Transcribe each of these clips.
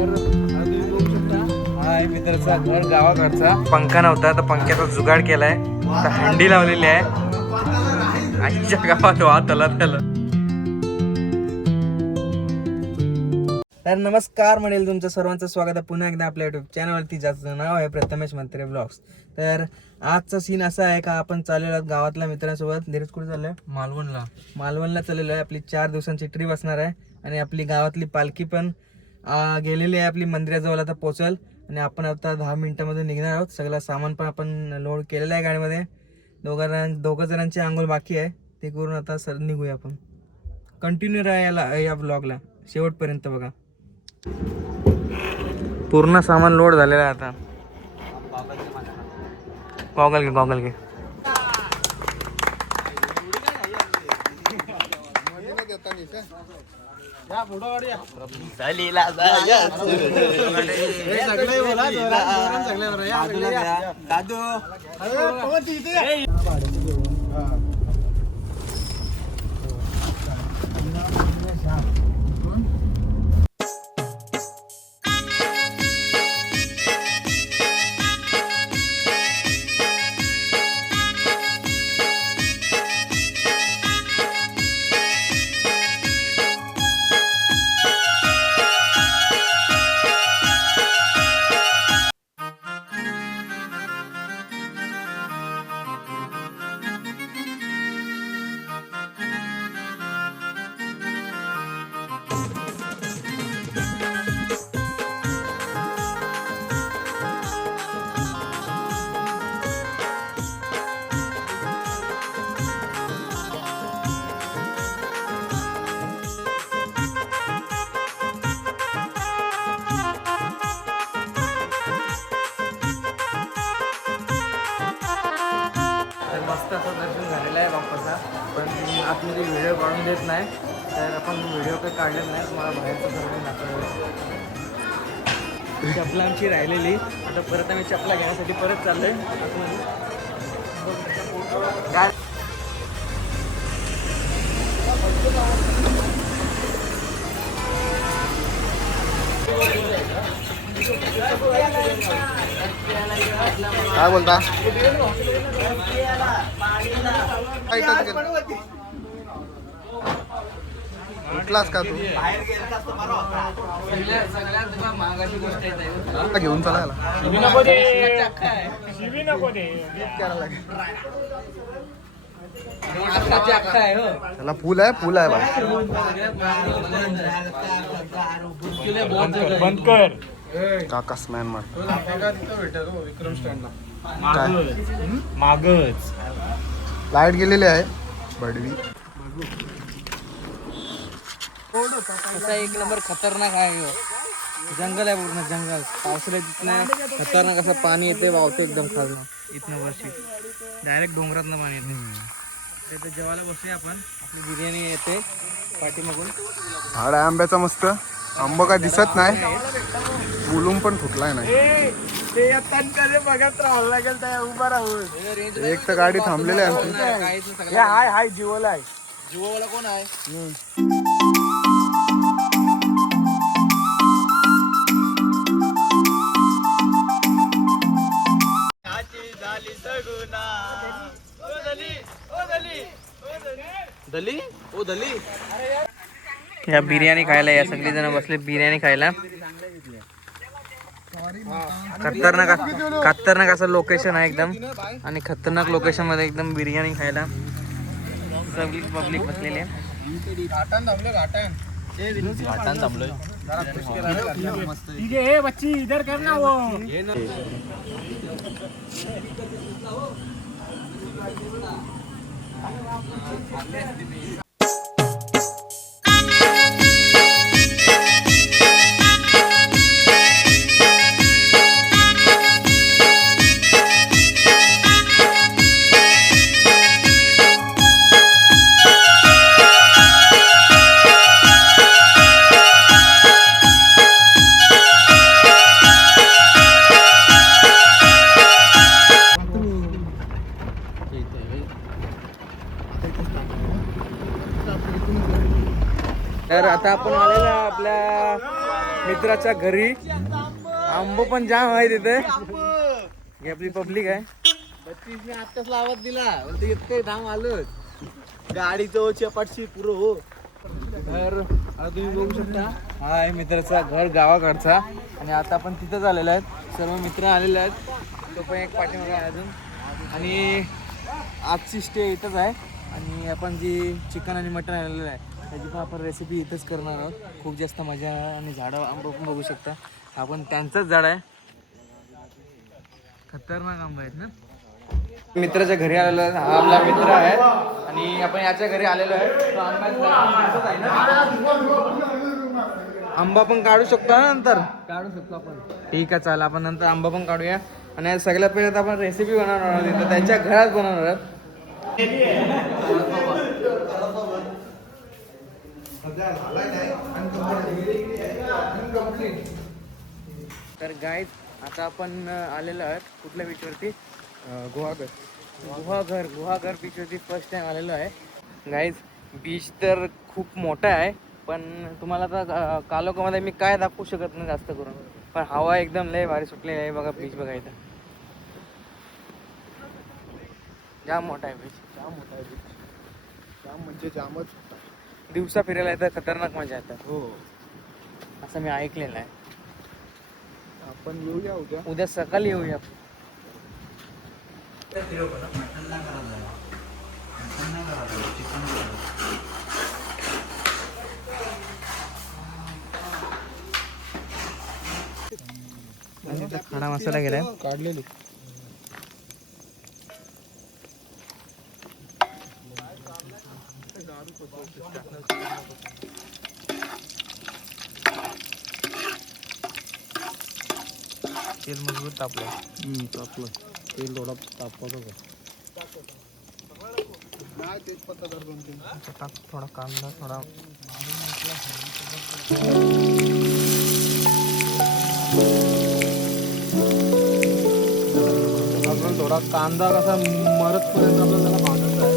हा आहे मित्राचा घर गावाकडचा. पंखा नव्हता तर पंख्याचा जुगाड केलाय. आता हंडी लावलेली आहे आईच्या गावात वाहत आला त्याला. तर नमस्कार म्हणेल तुमचं सर्वांचं स्वागत आहे पुन्हा एकदा आपल्या युट्यूब चॅनलवरती, ज्याचं नाव आहे प्रथमेश मंत्रे ब्लॉग्स. तर आजचा सीन असा आहे का आपण चाललेलो आहोत गावातल्या मित्रांसोबत. धीरज कुठे चाललोय? मालवणला चाललेलो आहे. आपली 4 दिवसांची ट्रिप असणार आहे आणि आपली गावातली पालखी पण गेलेली आहे. आपली मंदिराजवळ आता पोहोचल आणि आपण आता 10 मिनिटांमध्ये निघणार आहोत. सगळं सामान पण आपण लोड केलेलं आहे गाडीमध्ये. दोघं जणांची आंघोळ बाकी आहे, ते करून आता सर निघूया आपण. कंटिन्यू राहा या ब्लॉगला शेवटपर्यंत बघा. पूर्ण सामान लोड झालेलं आहे आता. गॉगल घे मस्त असं दर्शन झालेलं आहे बाप्पाचा. पण आतमध्ये व्हिडिओ काढून देत नाही, तर आपण व्हिडिओ काही काढलेत नाही. तुम्हाला बाहेरचं सर्व दाखवलं. चपला आमची राहिलेली, आता परत आम्ही चपला घेण्यासाठी परत चाललोय. काय काय बोलता? उठलास का तू? घेऊन चालायला त्याला फुल आहे बा. बंद कर. काका स्मॅन मार विक्रम स्टँडला मागच लाईट गेलेली आहे बडवी. असा एक नंबर खतरनाक आहे ह्यो. जंगल आहे पूर्ण जंगल. पावसाळ्यात इथनं खतरनाक असं पाणी येते, वावते एकदम खालनं इथनं वर्षी डायरेक्ट डोंगरातनं पाणी येते. तिथे जेवायला बसूया आपण. आपली बिर्याणी येते पाठीमागून. झाड आहे आंब्याचा मस्त. आंबा काय दिसत नाही, बोलून पण फुटलाय नाही. बघत राहावं लागेल त्या उभा राहून. एक तर गाडी थांबलेली आहे आमची. हाय जिओला आहे. जीवोवाला कोण आहे? दली या बिर्याणी खायला या सगळी जण बसले बिर्याणी खायला. खतरनाक असं लोकेशन आहे एकदम, आणि खतरनाक लोकेशन मध्ये एकदम बिर्याणी खायला सगळी पब्लिक बसलेली आहे. घाटान थांबलोय. ठीक है बच्ची इधर करना वो. तर आता आपण आलेलो आपल्या मित्राच्या घरी आंबो पण जाम आहे तिथे. ही आपली पब्लिक आहे. बत्तीसने आत्ताच लावत दिला इतके धाम आलं गाडीचं चपाटशी पुरं हो. तर आता तुम्ही बघू शकता हा आहे मित्राचा घर गावाकडचा. आणि आता आपण तिथंच आलेलो आहेत. सर्व मित्र आलेले आहेत. तो पण एक पाठीमागे आहे अजून. आणि आजची स्टे इथंच आहे. आणि आपण जी चिकन आणि मटण आलेलं आहे त्याची पण आपण रेसिपी इथंच करणार आहोत. खूप जास्त मजा आहे. आणि झाडं आंबा पण बघू शकता. हा पण त्यांचंच झाड आहे. खतरनाक आंबा आहेत ना. मित्राच्या घरी आलेलो आहे. हा आपला मित्र आहे. आणि आपण याच्या घरी आलेलो आहे. तो आंबा आहे ना. आंबा पण काढू शकतो ना नंतर. काढू शकतो आपण. ठीक आहे चालेल. आपण नंतर आंबा पण काढूया. आणि सगळ्यात पहिले आपण रेसिपी बनवणार आहोत. तर त्यांच्या घरात बनवणार आहोत. तर गाईज आता आपण आलेलो आहोत कुठल्या बीचवरती. गुहागर बीचवरती फर्स्ट टाइम आलेलो आहे. गाईज बीच तर खूप मोठा आहे. पण तुम्हाला आता कालोखामध्ये मी काय दाखवू शकत नाही जास्त करून. पण हवा एकदम लय भारी सुटली आहे. बघा बीच बघा इथं जाम मोठा आहे बीच. जाम मोठा आहे बीच. जाम म्हणजे जामच. दिवसा फिरायला येतं खतरनाक मजा येतं. हो. असं मी ऐकलेलं आहे. आपण येऊया उद्या. उद्या सकाळी येऊया. खडा मसाला गेलाय. काढलेली. तेल मजबूत तापलं. तापलं. तेल थोडा तापवतो का. नाही तेजपत्ता जर 2-3 टाक. थोडा कांदा थोडा आपण थोडा कांदा कसा मरतपर्यंत आपल्याला त्याला भाजायचा आहे.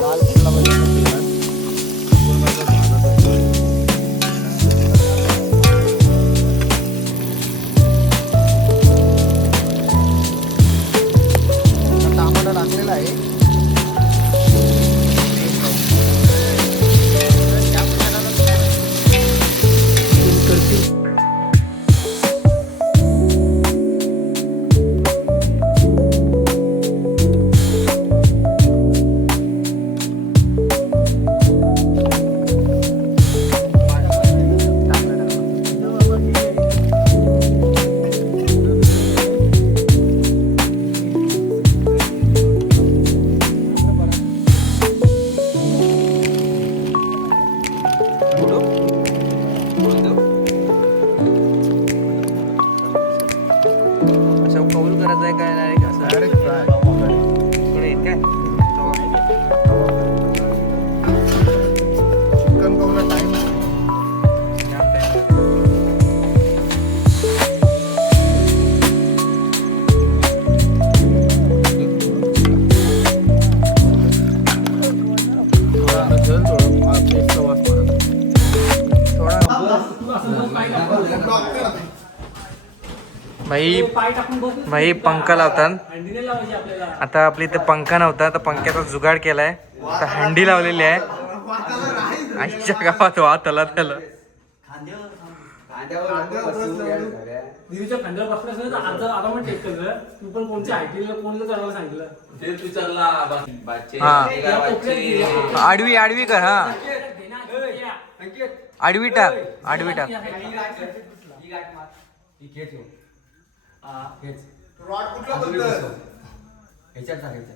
लाल केला पाहिजे तेलात. टमाटा टाकलेला आहे. कौल करायचं आहे काय नाही असं डायरेक्ट फ्राय. इकडे येत काय चिकन कौला टाइम. भाई पंखा लावतात. आता आपल्या इथे पंखा नव्हता तर पंख्याचा जुगाड केलाय. आता हंडी लावलेली आहे. आईच्या गावात वात आला त्याला. दिदीच्या खांद्यावर बसला असेल तर आज आता पण टेक कर. तू पण कोणत्या आयटीला कोणला करायला सांगितलं तेच विचारला. आडवी आडवी कर. हा आडवी टाक. आडवी टाक. रॉड कुठला ह्याच्यात टाकायचं.